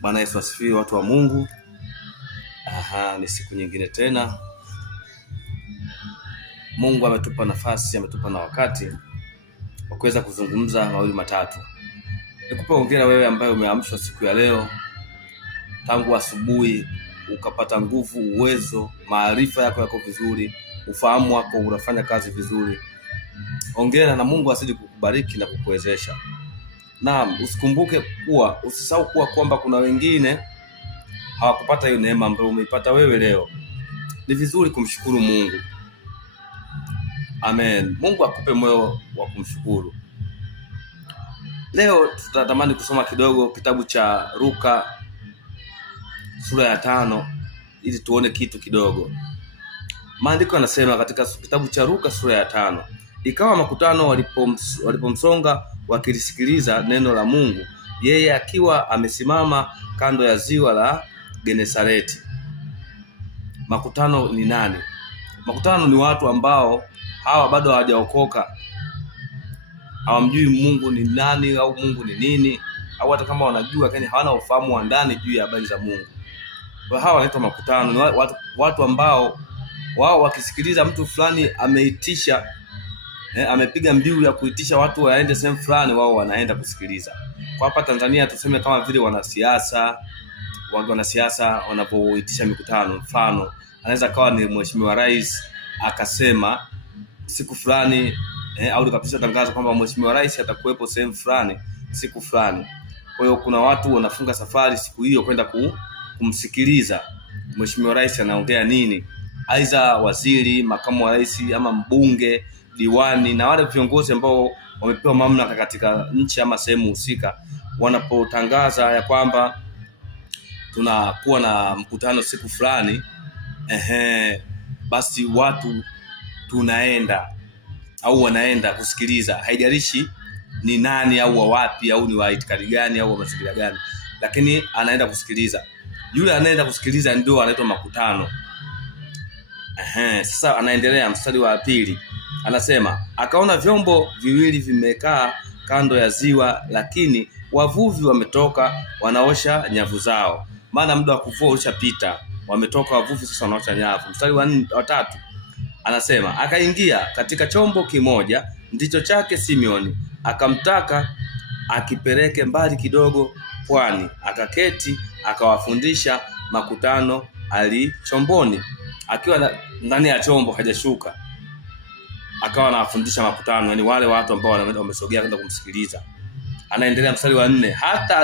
Bwana Yesu asifiwe, watu wa Mungu. Ni siku nyingine tena. Mungu ametupa nafasi, ametupa na wakati wa kuweza kuzungumza mawili matatu. Nikupe hongera wewe ambaye umeamshwa siku ya leo tangu asubuhi, ukapata nguvu, uwezo, maarifa yako vizuri, ufahamu wako unafanya kazi vizuri. Hongera na Mungu azidi kukubariki na kukuwezesha. Naam, usisahau kuwa kwamba kuna wengine hawakupata hiyo neema ambayo umeipata wewe leo. Ni vizuri kumshukuru Mungu. Amen. Mungu akupe moyo wa kumshukuru. Leo tutatamani kusoma kidogo kitabu cha Luka sura ya 5 ili tuone kitu kidogo. Maandiko yanasema katika kitabu cha Luka sura ya 5, ikawa makutano walipomsonga wakilisikiliza neno la Mungu, yeye akiwa amesimama kando ya ziwa la Genesareti. Makutano ni nani? Makutano ni watu ambao hawa bado hawajaokoka, hawamjui Mungu ni nani au Mungu ni nini, au hata kama wanajua lakini hawana ufahamu wa ndani juu ya habari za Mungu. Kwa hawa wanaitwa makutano. Ni watu ambao wao wakisikiliza mtu fulani ameitisha, amepiga mbiu ya kuitisha watu waende sehemu fulani, wao wanaenda kusikiliza. Kwa hapa Tanzania tuseme kama vile wanasiasa wanapoitisha mikutano, mfano anaweza kawa ni Mheshimiwa Rais akasema siku fulani, au likapisha tangazo kwamba Mheshimiwa Rais atakuwepo sehemu fulani siku fulani. Kwa hiyo kuna watu wanafunga safari siku hiyo kwenda kumsikiliza Mheshimiwa Rais anaongea nini, aidha waziri, makamu wa rais, ama mbunge, diwani na wale viongozi ambao wamepewa mamlaka katika nchi ama sehemu husika, wanapotangaza ya kwamba tunakuwa na mkutano siku fulani, basi watu tunaenda au wanaenda kusikiliza. Haijalishi ni nani au wa wapi au ni wa itikadi gani au wa mazingira gani, lakini anaenda kusikiliza. Yule anaenda kusikiliza ndio anaitwa makutano. Sasa anaendelea mstari wa 2. Anasema, akaona vyombo viwili vimekaa kando ya ziwa, lakini wavuvi wametoka wanaosha nyavu zao. Maana muda wa kuvua ulishapita. Wametoka wavuvi, sasa wanaosha nyavu. Mstari wa 3 anasema, akaingia katika chombo kimoja ndicho chake Simeoni, akamtaka akipeleke mbali kidogo pwani, akaketi akawafundisha makutano alichomboni. Akiwa ndani ya chombo hajashuka, akawa anawafundisha makutano, yani wale watu ambao wamesogea kwenda kumsikiliza. Anaendelea mstari wa 4, hata